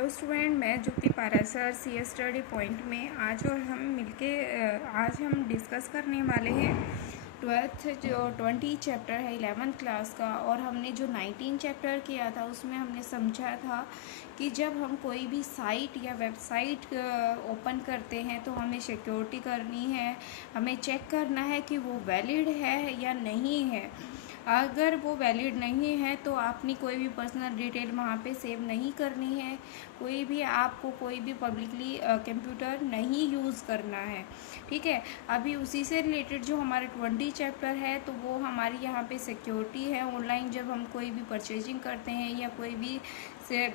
Hello student, मैं ज्योति पारासर सी study point में आज आज हम डिस्कस करने वाले हैं 20 चैप्टर है 11th क्लास का। और हमने जो 19 चैप्टर किया था उसमें हमने समझा था कि जब हम कोई भी साइट या वेबसाइट ओपन करते हैं तो हमें सिक्योरिटी करनी है, हमें चेक करना है कि वो वैलिड है या नहीं है। अगर वो वैलिड नहीं है तो आपने कोई भी पर्सनल डिटेल वहाँ पे सेव नहीं करनी है। आपको कोई भी पब्लिकली कंप्यूटर नहीं यूज़ करना है, ठीक है। अभी उसी से रिलेटेड जो हमारे 20 चैप्टर है तो वो हमारी यहाँ पे सिक्योरिटी है। ऑनलाइन जब हम कोई भी परचेजिंग करते हैं या कोई भी से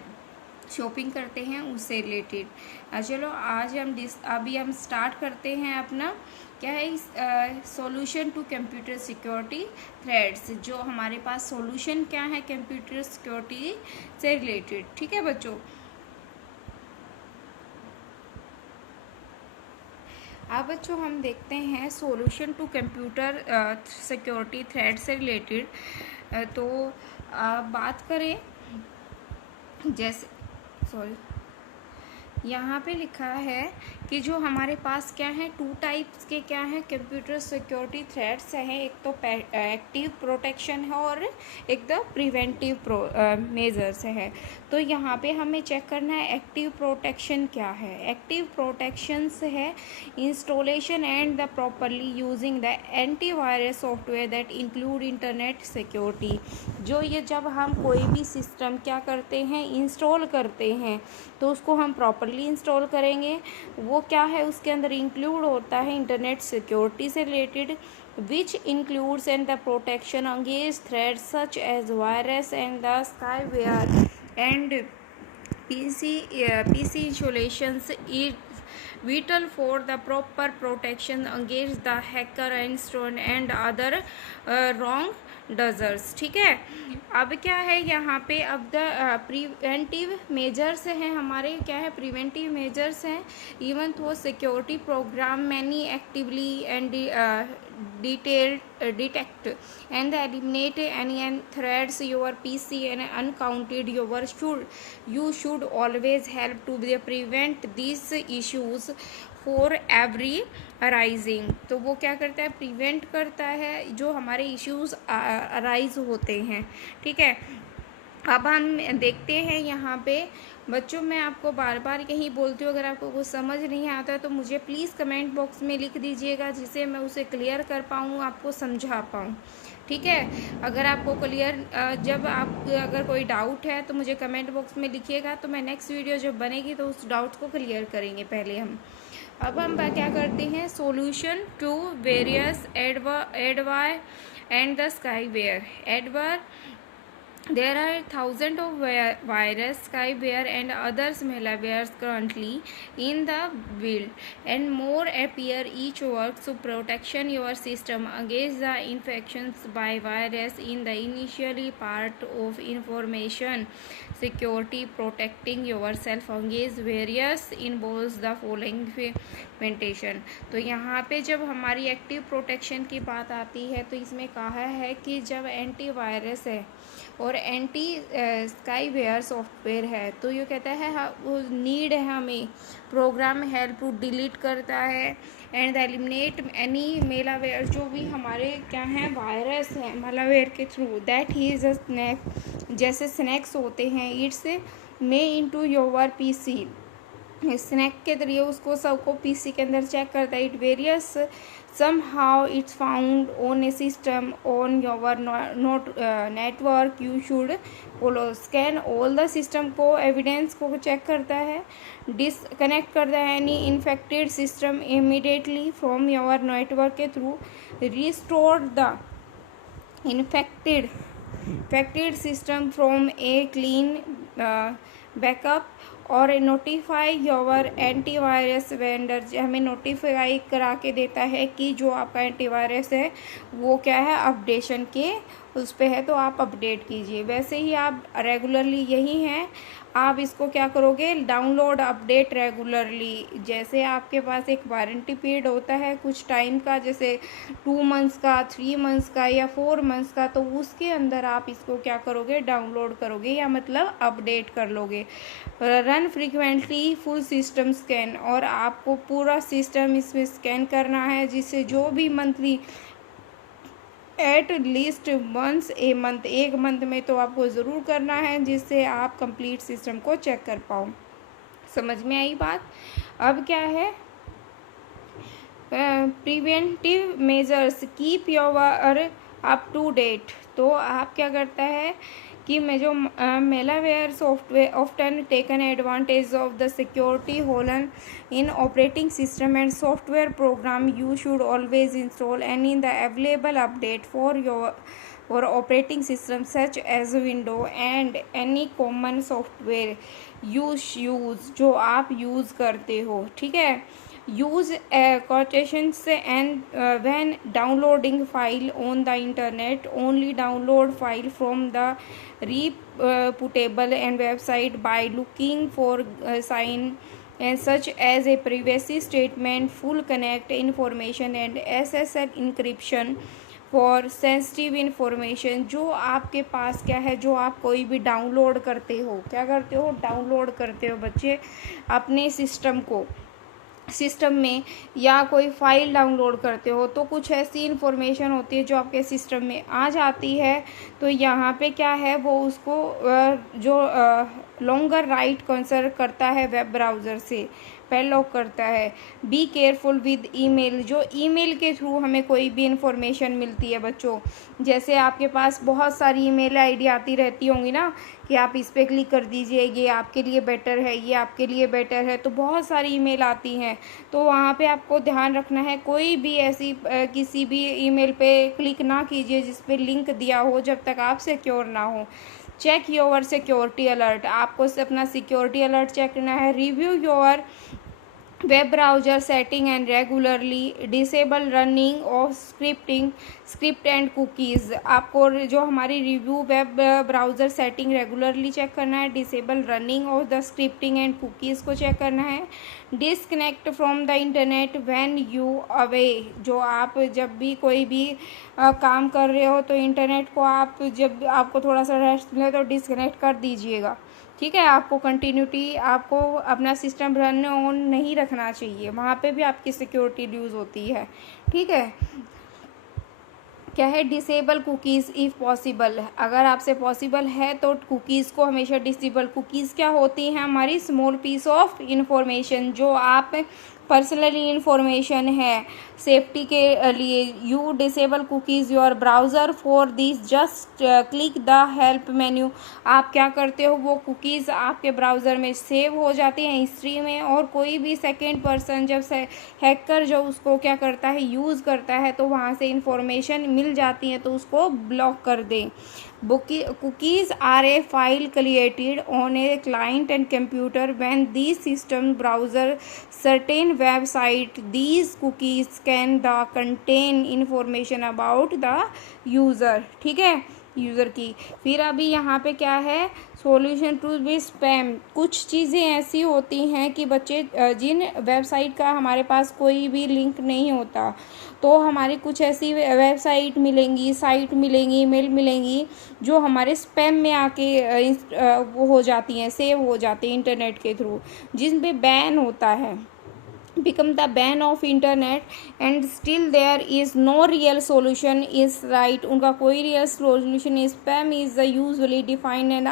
शॉपिंग करते हैं उससे रिलेटेड। चलो आज अभी हम स्टार्ट करते हैं अपना क्या है solution to computer security threats. जो हमारे पास सॉल्यूशन क्या है कंप्यूटर सिक्योरिटी से रिलेटेड, ठीक है बच्चों। अब बच्चों हम देखते हैं solution to computer security threat से रिलेटेड। तो बात करें जैसे यहाँ पे लिखा है कि जो हमारे पास क्या है 2 टाइप्स के क्या है कंप्यूटर सिक्योरिटी थ्रेट्स हैं। एक तो एक्टिव प्रोटेक्शन है और एक तो प्रिवेंटिव मेजर्स है। तो यहाँ पे हमें चेक करना है एक्टिव प्रोटेक्शन क्या है। एक्टिव प्रोटेक्शंस है installation and the properly using the antivirus software that include internet security. जो ये जब हम कोई भी सिस्टम क्या करते हैं इंस्टॉल करते हैं तो उसको हम प्रॉपरली इंस्टॉल करेंगे। वो क्या है उसके अंदर इंक्लूड होता है इंटरनेट सिक्योरिटी से related which includes and the protection against threats such as virus and the spyware and PC installations is vital for the proper protection against the hacker and other wrongdoers, ठीक है। अब क्या है यहाँ पे अब the preventive measures हैं हमारे क्या है प्रिवेंटिव मेजर्स हैं इवन तो security program many actively and detect and eliminate any threats your PC and uncounted you should always help to prevent these issues for every arising. तो वो क्या करता है प्रिवेंट करता है जो हमारे इश्यूज अराइज होते हैं, ठीक है। अब हम देखते हैं यहाँ पे बच्चों, मैं आपको बार बार यही बोलती हूँ अगर आपको कुछ समझ नहीं आता तो मुझे प्लीज़ कमेंट बॉक्स में लिख दीजिएगा जिससे मैं उसे क्लियर कर पाऊँ, आपको समझा पाऊँ, ठीक है। अगर आपको अगर कोई डाउट है तो मुझे कमेंट बॉक्स में लिखिएगा तो मैं नेक्स्ट वीडियो जब बनेगी तो उस डाउट को क्लियर करेंगे पहले हम। अब हम क्या करते हैं solution to various adware and the spyware. There are thousands of virus, spyware and others malwares currently in the world, and more appear each works to protection your system against the infections by virus. In the initially part of information security, protecting yourself against various involves the following implementation। तो यहाँ पे जब हमारी active protection की बात आती है तो इसमें कहा है कि जब एंटीवायरस है और एंटी स्पाईवेयर सॉफ्टवेयर है तो ये कहता है वो नीड है हमें प्रोग्राम हेल्प टू डिलीट करता है एंड एलिमिनेट एनी मेलावेयर जो भी हमारे क्या हैं वायरस हैं मेलावेयर के through that he is a snake जैसे स्नैक्स होते हैं it's may into your PC। Snake के जरिए उसको सबको PC के अंदर चेक करता है। It various somehow it's found on a system on your network you should follow scan all the system को एविडेंस को चेक करता है, डिसकनेक्ट करता है any infected system immediately from your network के through restore the infected system from a clean backup और notify your antivirus vendor. हमें notify करा के देता है कि जो आपका एंटीवायरस है वो क्या है अपडेशन के उस पे है, तो आप अपडेट कीजिए। वैसे ही आप रेगुलरली यही हैं, आप इसको क्या करोगे, डाउनलोड अपडेट रेगुलरली। जैसे आपके पास एक वारंटी पीरियड होता है कुछ टाइम का, जैसे 2 मंथ्स का, 3 मंथ्स का या 4 मंथ्स का, तो उसके अंदर आप इसको क्या करोगे, डाउनलोड करोगे या मतलब अपडेट कर लोगे। Run frequently full system scan, और आपको पूरा सिस्टम इसमें स्कैन करना है, जिससे जो भी monthly at least once a month, एक मंथ में तो आपको ज़रूर करना है, जिससे आप कंप्लीट सिस्टम को चेक कर पाओ। समझ में आई बात। अब क्या है, preventive measures keep your up to date. तो आप क्या करता है कि मैं जो malware software often taken advantage of the security holes in operating system and software program, you should always install any the available update for your operating system such as window and any common software use जो आप use करते हो। ठीक है, use quotations and when downloading file on the internet, only download file from the reputable and website by looking for sign and such as a privacy statement, full connect information and SSL encryption for sensitive information. जो आपके पास क्या है, जो आप कोई भी download करते हो, क्या करते हो, डाउनलोड करते हो बच्चे अपने सिस्टम में, या कोई फाइल डाउनलोड करते हो, तो कुछ ऐसी इन्फॉर्मेशन होती है जो आपके सिस्टम में आ जाती है। तो यहाँ पे क्या है, वो उसको जो लॉन्गर राइट कंसर्न करता है वेब ब्राउज़र से, पैडलॉक करता है। बी केयरफुल विद ईमेल, जो ईमेल के थ्रू हमें कोई भी इंफॉर्मेशन मिलती है बच्चों, जैसे आपके पास बहुत सारी ईमेल आईडी आती रहती होंगी ना, कि आप इस पर क्लिक कर दीजिए, ये आपके लिए बेटर है, ये आपके लिए बेटर है, तो बहुत सारी ईमेल आती हैं। तो वहाँ पे आपको ध्यान रखना है, कोई भी ऐसी किसी भी ईमेल पे क्लिक ना कीजिए जिस पे लिंक दिया हो, जब तक आप सिक्योर ना हो। चेक योर सिक्योरिटी अलर्ट, आपको अपना सिक्योरिटी अलर्ट चेक करना है। Review your web browser setting and regularly disable running of script and cookies. आपको जो हमारी review web browser setting regularly check करना है। Disable running of the scripting and cookies को चेक करना है। Disconnect from the internet when you away, जो आप जब भी कोई भी काम कर रहे हो, तो इंटरनेट को आप जब आपको थोड़ा सा रेस्ट मिले तो डिसकनेक्ट कर दीजिएगा। ठीक है, आपको कंटिन्यूटी, आपको अपना सिस्टम रन ऑन नहीं रखना चाहिए, वहाँ पे भी आपकी सिक्योरिटी लूज होती है। ठीक है, क्या है, डिसेबल कुकीज़ इफ़ पॉसिबल, अगर आपसे पॉसिबल है तो कुकीज़ को हमेशा डिसेबल। कुकीज़ क्या होती हैं, हमारी स्मॉल पीस ऑफ इंफॉर्मेशन, जो आप पर्सनली इंफॉर्मेशन है सेफ्टी के लिए। You disable cookies your browser for this, just click the help menu. आप क्या करते हो, वो कुकीज़ आपके ब्राउज़र में सेव हो जाती हैं हिस्ट्री में, और कोई भी सेकेंड पर्सन जब से हैकर जो उसको क्या करता है, यूज़ करता है, तो वहाँ से इंफॉर्मेशन मिल जाती है, तो उसको ब्लॉक कर दें। Cookies are a file created on a client and computer when these system browser certain website. These cookies can contain information about the user. ठीक है, यूज़र की। फिर अभी यहाँ पे क्या है, सॉल्यूशन टू बी स्पैम। कुछ चीज़ें ऐसी होती हैं कि बच्चे जिन वेबसाइट का हमारे पास कोई भी लिंक नहीं होता, तो हमारी कुछ ऐसी वेबसाइट मिलेंगी, साइट मिलेंगी, ईमेल मिलेंगी, जो हमारे स्पैम में आके वो हो जाती हैं, सेव हो जाती हैं इंटरनेट के थ्रू, जिन पे बैन होता है, become the ban of internet and still there is no real solution is right। उनका कोई real solution is spam is the usually defined and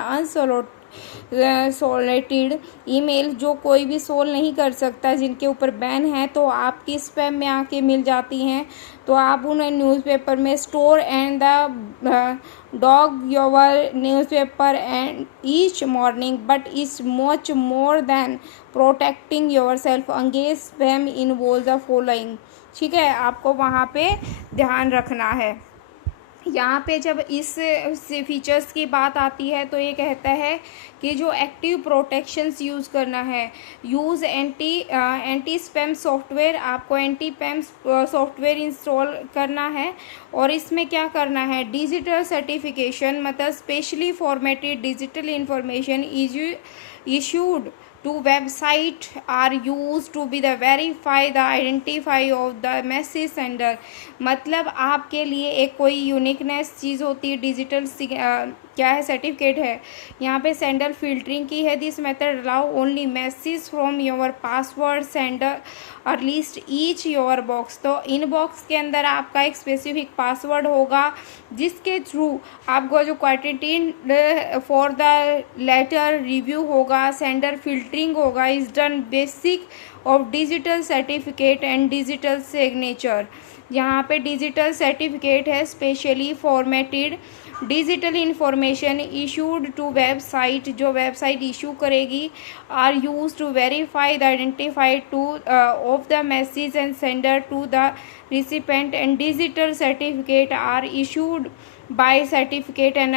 unsolicited email, जो कोई भी सोल्व नहीं कर सकता, जिनके ऊपर बैन है, तो आपकी स्पैम में आके मिल जाती हैं। तो आप उन्हें न्यूज़पेपर में store and the dog your newspaper and each morning, but it's much more than protecting your self against spam involve the following. ठीक है, आपको वहाँ पे ध्यान रखना है। यहाँ पे जब इस फीचर्स की बात आती है, तो ये कहता है कि जो एक्टिव प्रोटेक्शंस यूज़ करना है, यूज़ एंटी स्पैम सॉफ्टवेयर, आपको एंटी स्पैम सॉफ्टवेयर इंस्टॉल करना है। और इसमें क्या करना है, डिजिटल सर्टिफिकेशन मतलब specially formatted digital information issued to website are used to be the verify the identify of the message sender। मतलब आपके लिए एक कोई यूनिकनेस चीज़ होती है, डिजिटल क्या है, सर्टिफिकेट है। यहाँ पे सेंडर फिल्टरिंग की है, this method allow only message from your password sender और लिस्ट ईच योर बॉक्स। तो इन बॉक्स के अंदर आपका एक स्पेसिफिक पासवर्ड होगा जिसके थ्रू आपको जो quantity for the letter review होगा, सेंडर फिल्टरिंग होगा, is done basic of digital certificate and digital signature. यहाँ पे डिजिटल सर्टिफिकेट है, specially formatted digital information issued to website, जो वेबसाइट इशू करेगी, are use to verify the identify to of the message and sender to the recipient and digital certificate are issued by certificate and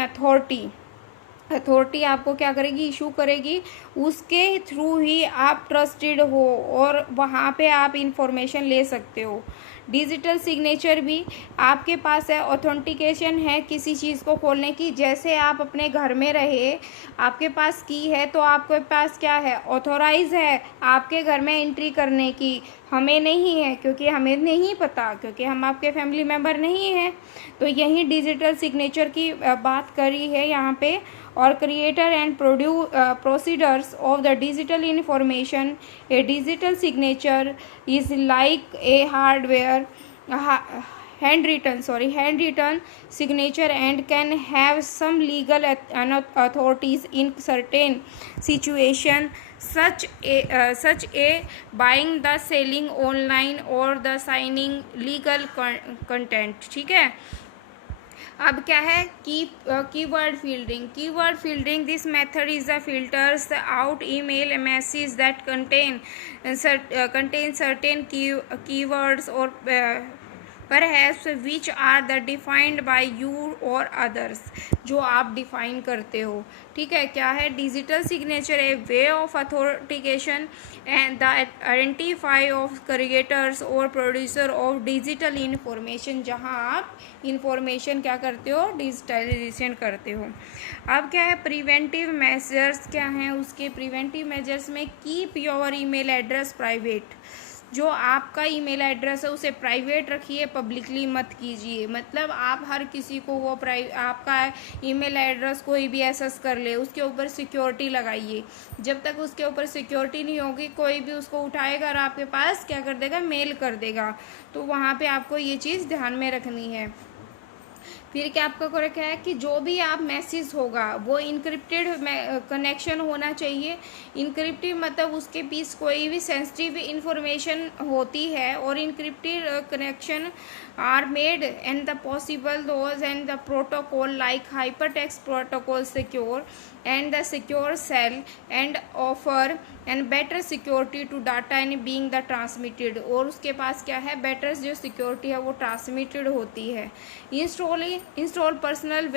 authority आपको क्या करेगी, issue करेगी, उसके through ही आप trusted हो और वहाँ पे आप इंफॉर्मेशन ले सकते हो। डिजिटल सिग्नेचर भी आपके पास है, ऑथेंटिकेशन है किसी चीज़ को खोलने की। जैसे आप अपने घर में रहे, आपके पास की है तो आपके पास क्या है, ऑथोराइज है आपके घर में एंट्री करने की। हमें नहीं है क्योंकि हमें नहीं पता, क्योंकि हम आपके फैमिली मेम्बर नहीं हैं। तो यही डिजिटल सिग्नेचर की बात करी है यहाँ पे। और creator and procedures of the digital information, A digital signature is like a hardware handwritten signature and can have some legal authorities in certain situation, such a buying the selling online or the signing legal content। ठीक है, अब क्या है, keyword filtering this method is the filters out email message that contain certain keywords or perhaps which are the defined by you or others, जो आप define करते हो। ठीक है, क्या है, digital signature a way of authentication and the identify of creators और producer of digital information, जहाँ आप इंफॉर्मेशन क्या करते हो, डिजिटलाइजेशन करते हो। अब क्या है, प्रिवेंटिव मेजर्स क्या हैं उसके, प्रिवेंटिव मेजर्स में keep your email address private, जो आपका ईमेल एड्रेस है उसे प्राइवेट रखिए, पब्लिकली मत कीजिए। मतलब आप हर किसी को वो आपका ईमेल एड्रेस कोई भी एक्सेस कर ले, उसके ऊपर सिक्योरिटी लगाइए। जब तक उसके ऊपर सिक्योरिटी नहीं होगी, कोई भी उसको उठाएगा और आपके पास क्या कर देगा, मेल कर देगा। तो वहाँ पे आपको ये चीज़ ध्यान में रखनी है। फिर क्या आपका को रखा है कि जो भी आप मैसेज होगा वो इनक्रिप्टेड कनेक्शन होना चाहिए। इनक्रिप्टेड मतलब उसके बीच कोई भी सेंसिटिव इंफॉर्मेशन होती है, और encrypted connection are made and the possible those and the protocol like hypertext protocol secure and the secure cell and offer and better security to data and being the transmitted, और उसके पास क्या है, better जो security है वो transmitted होती है। Install personal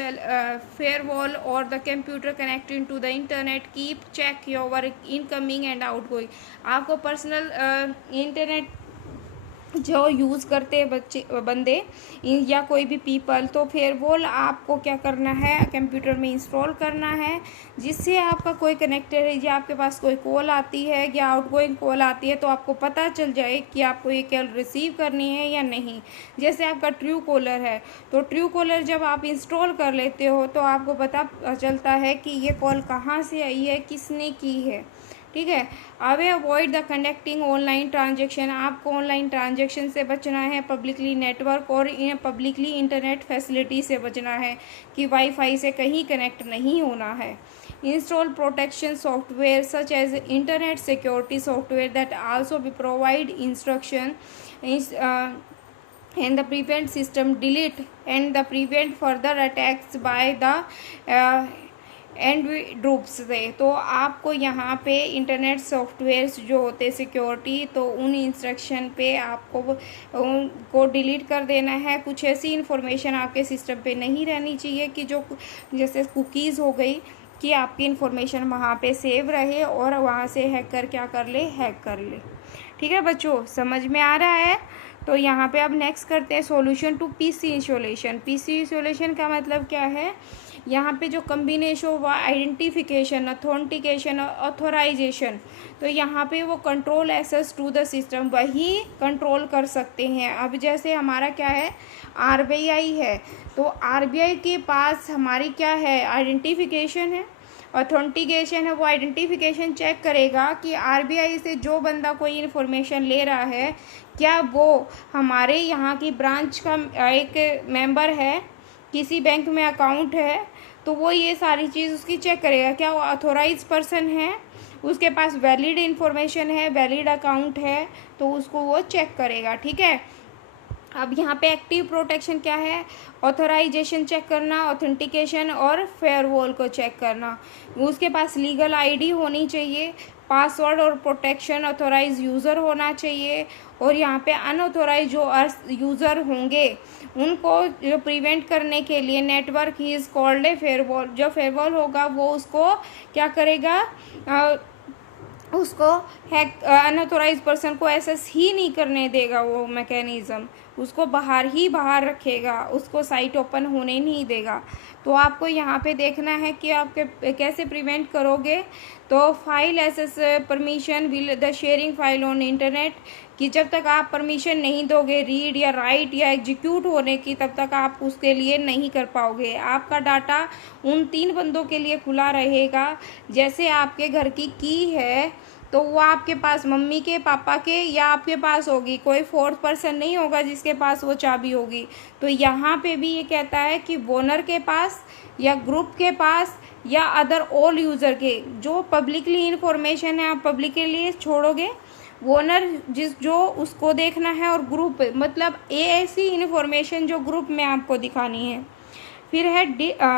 firewall और the computer connecting to the internet, keep check your incoming and outgoing. आपको पर्सनल इंटरनेट जो यूज़ करते हैं बंदे या कोई भी पीपल, तो फिर वो आपको क्या करना है, कंप्यूटर में इंस्टॉल करना है, जिससे आपका कोई कनेक्टर है या आपके पास कोई कॉल आती है या आउटगोइंग कॉल आती है तो आपको पता चल जाए कि आपको ये कॉल रिसीव करनी है या नहीं। जैसे आपका ट्रू कॉलर है, तो ट्रू कॉलर जब आप इंस्टॉल कर लेते हो तो आपको पता चलता है कि ये कॉल कहाँ से आई है, किसने की है। ठीक है, अब avoid the conducting online transaction, आपको ऑनलाइन ट्रांजेक्शन से बचना है, पब्लिकली नेटवर्क और पब्लिकली इंटरनेट फैसिलिटी से बचना है कि वाईफाई से कहीं कनेक्ट नहीं होना है। Install protection software such as internet security software that also भी provide instruction and the prevent system delete and the prevent further attacks by the and groups से। तो आपको यहाँ पे इंटरनेट सॉफ्टवेयर्स जो होते हैं सिक्योरिटी, तो उन इंस्ट्रक्शन पे आपको उनको डिलीट कर देना है। कुछ ऐसी इन्फॉर्मेशन आपके सिस्टम पे नहीं रहनी चाहिए कि जो जैसे कुकीज़ हो गई, कि आपकी इन्फॉर्मेशन वहाँ पे सेव रहे और वहाँ से हैकर क्या कर ले, हैक कर ले। ठीक है बच्चों, समझ में आ रहा है। तो यहाँ पे अब नेक्स्ट करते हैं solution to PC installation. PC installation का मतलब क्या है, यहाँ पे जो कम्बिनेशन ऑफ आइडेंटिफिकेशन, ऑथेंटिकेशन और ऑथोराइजेशन, तो यहाँ पे वो control access to the system वही कंट्रोल कर सकते हैं। अब जैसे हमारा क्या है, आरबीआई है, तो आरबीआई के पास हमारी क्या है, आइडेंटिफिकेशन है, ऑथेंटिकेशन है। वो आइडेंटिफिकेशन चेक करेगा कि आरबीआई से जो बंदा कोई इन्फॉर्मेशन ले रहा है, क्या वो हमारे यहाँ की ब्रांच का एक मेंबर है, किसी बैंक में अकाउंट है, तो वो ये सारी चीज़ उसकी चेक करेगा। क्या वो ऑथोराइज पर्सन है, उसके पास वैलिड इन्फॉर्मेशन है, वैलिड अकाउंट है, तो उसको वो चेक करेगा। ठीक है। अब यहाँ पे एक्टिव प्रोटेक्शन क्या है, ऑथराइजेशन चेक करना, ऑथेंटिकेशन और फेयरवॉल को चेक करना। उसके पास लीगल आईडी होनी चाहिए, पासवर्ड और प्रोटेक्शन ऑथोराइज यूज़र होना चाहिए, और यहाँ पे अनऑथोराइज जो यूज़र होंगे उनको जो प्रिवेंट करने के लिए network he is called a firewall. जो फेयरवॉल होगा वो उसको क्या करेगा, उसको हैक अनऑथोराइज पर्सन को एक्सेस ही नहीं करने देगा, वो मैकेनिज़्म उसको बाहर रखेगा, उसको साइट ओपन होने नहीं देगा। तो आपको यहाँ पे देखना है कि आप कैसे प्रिवेंट करोगे। तो file access permission will the sharing file on internet, कि जब तक आप परमिशन नहीं दोगे रीड या राइट या एग्जीक्यूट होने की, तब तक आप उसके लिए नहीं कर पाओगे। आपका डाटा उन 3 बंदों के लिए खुला रहेगा। जैसे आपके घर की है, तो वो आपके पास मम्मी के, पापा के या आपके पास होगी, कोई फोर्थ पर्सन नहीं होगा जिसके पास वो चाबी होगी। तो यहाँ पे भी ये कहता है कि ओनर के पास या ग्रुप के पास या अदर ऑल यूज़र के, जो पब्लिकली इन्फॉर्मेशन है आप पब्लिकली छोड़ोगे, ओनर जो उसको देखना है, और ग्रुप मतलब ऐसी इन्फॉर्मेशन जो ग्रुप में आपको दिखानी है। फिर है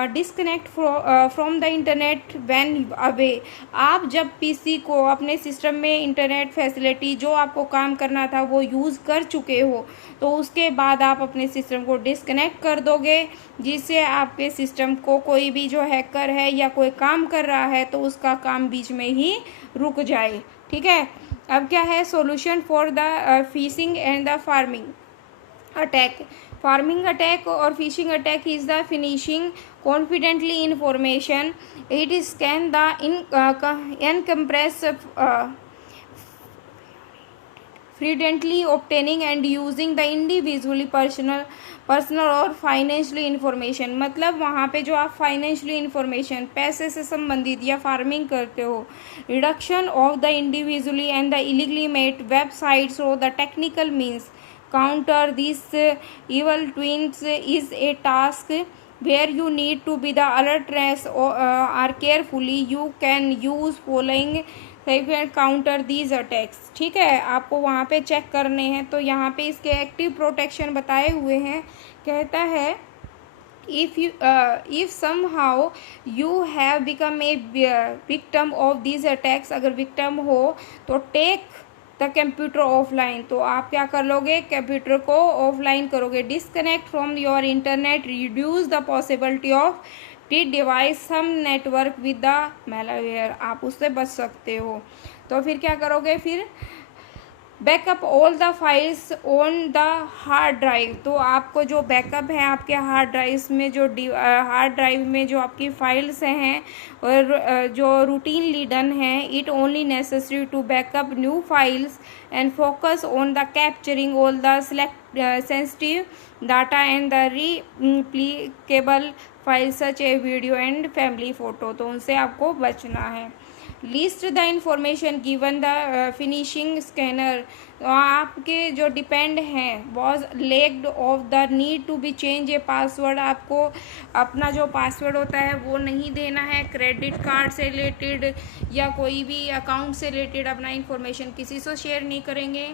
disconnect from the internet when away. आप जब पीसी को, अपने सिस्टम में इंटरनेट फैसिलिटी जो आपको काम करना था वो यूज़ कर चुके हो, तो उसके बाद आप अपने सिस्टम को डिस्कनेक्ट कर दोगे, जिससे आपके सिस्टम को कोई भी जो हैकर है या कोई काम कर रहा है तो उसका काम बीच में ही रुक जाए। ठीक है। अब क्या है, solution for the phishing and the pharming attack. Pharming attack और phishing attack is the finishing confidently information, it scan the incompress fraudulently obtaining and using the individually personal और फाइनेंशियली इंफॉर्मेशन। मतलब वहाँ पे जो आप फाइनेंशियली इंफॉर्मेशन, पैसे से संबंधित या फार्मिंग करते हो, reduction of the individually and the illegally made websites और the technical means counter these evil twins is a task where you need to be the alertness or carefully you can use following counter these attacks। ठीक है, आपको वहाँ पे check करने हैं। तो यहाँ पे इसके एक्टिव प्रोटेक्शन बताए हुए हैं। कहता है if somehow you have become a victim of these attacks, अगर victim हो तो take द कंप्यूटर ऑफलाइन। तो आप क्या कर लोगे, कंप्यूटर को ऑफलाइन करोगे। Disconnect from your internet, reduce the possibility of the device some network with the malware, आप उससे बच सकते हो। तो फिर क्या करोगे, फिर backup all the files on the hard drive. तो आपको जो बैकअप है आपके हार्ड ड्राइव्स में, जो हार्ड ड्राइव में जो आपकी फाइल्स हैं और जो रूटीनली डन है, it only necessary to backup new files and focus on the capturing all the sensitive data and the replicable file such a video and family photo. तो उनसे आपको बचना है। List the information given the finishing scanner. आपके जो depend हैं was lagged off the need to be change a password. आपको अपना जो पासवर्ड होता है वो नहीं देना है। क्रेडिट कार्ड से रिलेटेड या कोई भी अकाउंट से रिलेटेड अपना इंफॉर्मेशन किसी से शेयर नहीं करेंगे।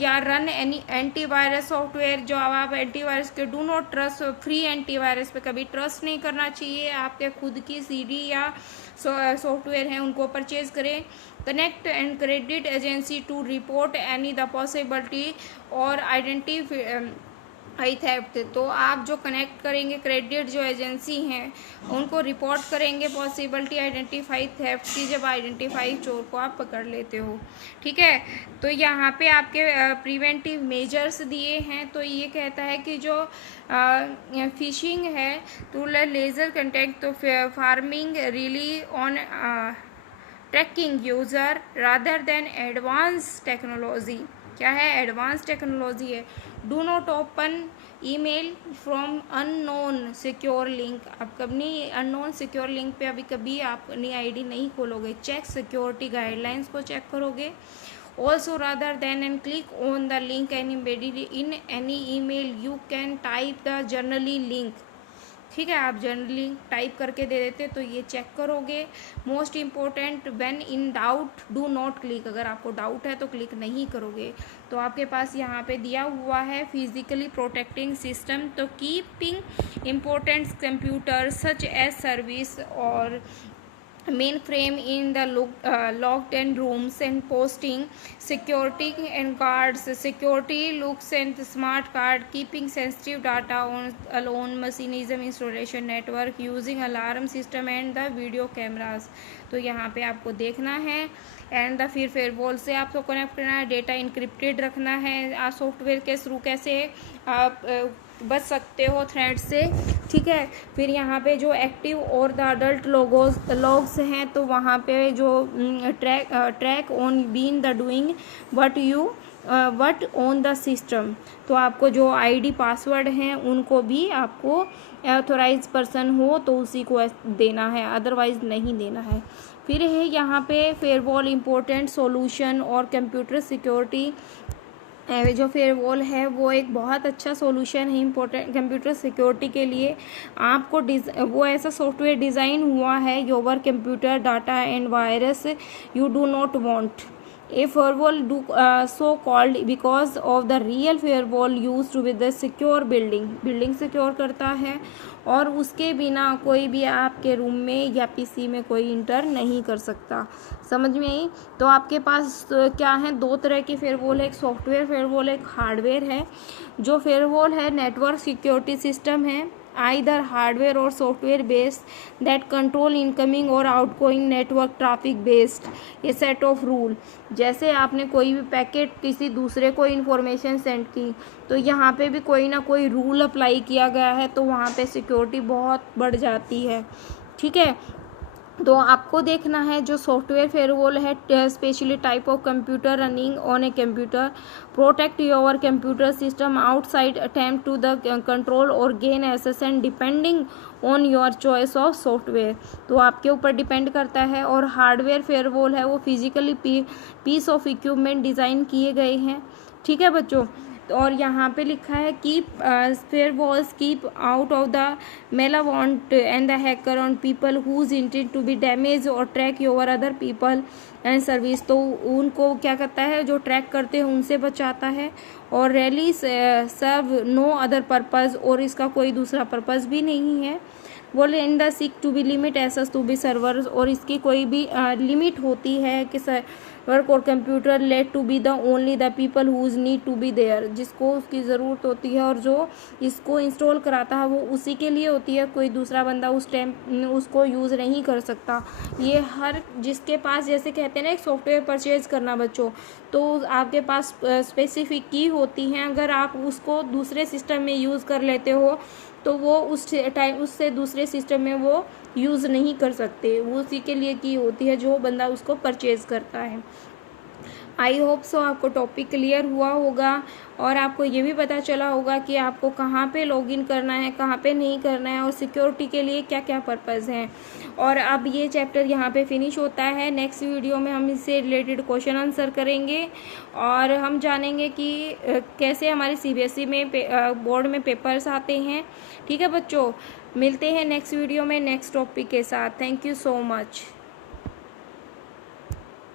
या रन एनी एंटीवायरस सॉफ्टवेयर, जो आप एंटीवायरस के do not trust, free antivirus पे कभी ट्रस्ट नहीं करना चाहिए। आपके खुद की सीडी या सॉफ्टवेयर हैं उनको परचेज करें। Connect and credit agency to report any the possibility और आई थेफ्ट, तो आप जो कनेक्ट करेंगे क्रेडिट जो एजेंसी हैं उनको रिपोर्ट करेंगे पॉसिबिलिटी आइडेंटिफाई थेफ्ट की, जब आइडेंटिफाई चोर को आप पकड़ लेते हो। ठीक है, तो यहाँ पे आपके प्रिवेंटिव मेजर्स दिए हैं। तो ये कहता है कि जो फिशिंग है टू लेजर कंटेक्ट, तो pharming rely on tracking user rather than advance technology. क्या है? एडवांस टेक्नोलॉजी है। Do not open email from unknown secure link. आप कभी अननोन सिक्योर लिंक पे अभी कभी आप अपनी आईडी नहीं खोलोगे। चेक सिक्योरिटी गाइडलाइंस को चेक करोगे। Also rather than and click on the link and embedded in any email you can type the generally link. ठीक है, आप जनरली टाइप करके दे देते, तो ये चेक करोगे। Most important, when in doubt do not click. अगर आपको डाउट है तो क्लिक नहीं करोगे। तो आपके पास यहाँ पे दिया हुआ है फिजिकली प्रोटेक्टिंग सिस्टम, तो keeping important computer such as service और mainframe in the locked and rooms and posting security and guards, security looks and smart card, keeping sensitive data on alone, mechanism installation network using alarm system and the video cameras। तो यहाँ पे आपको देखना है and the फिर फेयरवॉल से आपको connect करना है, डेटा इंक्रिप्टेड रखना है। सॉफ्टवेयर के थ्रू कैसे आप बच सकते हो थ्रेड से। ठीक है, फिर यहाँ पे जो एक्टिव और द अडल्ट लॉग्स हैं, तो वहाँ पे जो track on been the doing what on the system. तो आपको जो आईडी पासवर्ड हैं उनको भी आपको ऑथोराइज पर्सन हो तो उसी को देना है, अदरवाइज नहीं देना है। फिर है यहाँ पे फेयरवॉल इम्पोर्टेंट सॉल्यूशन और कंप्यूटर सिक्योरिटी। जो फेयरवॉल है वो एक बहुत अच्छा सॉल्यूशन है इम्पोर्टेंट कंप्यूटर सिक्योरिटी के लिए। आपको वो ऐसा सॉफ्टवेयर डिज़ाइन हुआ है your computer data and virus you do not want. A firewall so called because of the real firewall used with the secure building secure करता है और उसके बिना कोई भी आपके रूम में या पीसी में कोई इंटर नहीं कर सकता। समझ में आई? तो आपके पास क्या है, दो तरह की फेयरवॉल है, एक सॉफ्टवेयर फेयरवॉल, एक हार्डवेयर है। जो फेयरवॉल है नेटवर्क सिक्योरिटी सिस्टम है, either hardware or software based that control incoming or outgoing network traffic based a set of rule। जैसे आपने कोई भी पैकेट किसी दूसरे को इन्फॉर्मेशन सेंड की, तो यहाँ पे भी कोई ना कोई रूल अप्लाई किया गया है, तो वहाँ पे सिक्योरिटी बहुत बढ़ जाती है। ठीक है, तो आपको देखना है जो सॉफ्टवेयर फेयरवॉल है, specially type of computer running on a computer, protect your computer system outside attempt to the control और gain access and depending on your choice of software. तो आपके ऊपर डिपेंड करता है। और हार्डवेयर फेयरवॉल है वो physically piece of equipment design किए गए हैं। ठीक है बच्चों, और यहाँ पे लिखा है keep firewalls keep out of the malevolent and the hacker on people whose intent to be damage और track your other people and service. तो उनको क्या करता है, जो ट्रैक करते हैं उनसे बचाता है। और really serve no other purpose, और इसका कोई दूसरा पर्पज़ भी नहीं है। बोले in the seek to be limit access to be servers, और इसकी कोई भी लिमिट होती है कि वर्क और computer let to be the only the people whose need to be there, जिसको उसकी ज़रूरत होती है और जो इसको इंस्टॉल कराता है वो उसी के लिए होती है, कोई दूसरा बंदा उस टाइम उसको यूज़ नहीं कर सकता। ये हर जिसके पास, जैसे कहते हैं ना एक सॉफ्टवेयर परचेज करना बच्चों, तो आपके पास स्पेसिफिक की होती हैं, अगर आप उसको दूसरे सिस्टम में यूज़ कर लेते हो तो वो उस टाइम उससे दूसरे सिस्टम में वो यूज़ नहीं कर सकते। वो उसी के लिए की होती है जो बंदा उसको परचेज़ करता है। आई होप सो आपको टॉपिक क्लियर हुआ होगा और आपको ये भी पता चला होगा कि आपको कहाँ पे लॉगिन करना है, कहाँ पे नहीं करना है, और सिक्योरिटी के लिए क्या क्या पर्पज़ हैं। और अब ये चैप्टर यहाँ पे फिनिश होता है। नेक्स्ट वीडियो में हम इससे रिलेटेड क्वेश्चन आंसर करेंगे और हम जानेंगे कि कैसे हमारे CBSE में बोर्ड में पेपर्स आते हैं। ठीक है बच्चों, मिलते हैं नेक्स्ट वीडियो में नेक्स्ट टॉपिक के साथ। Thank you so much.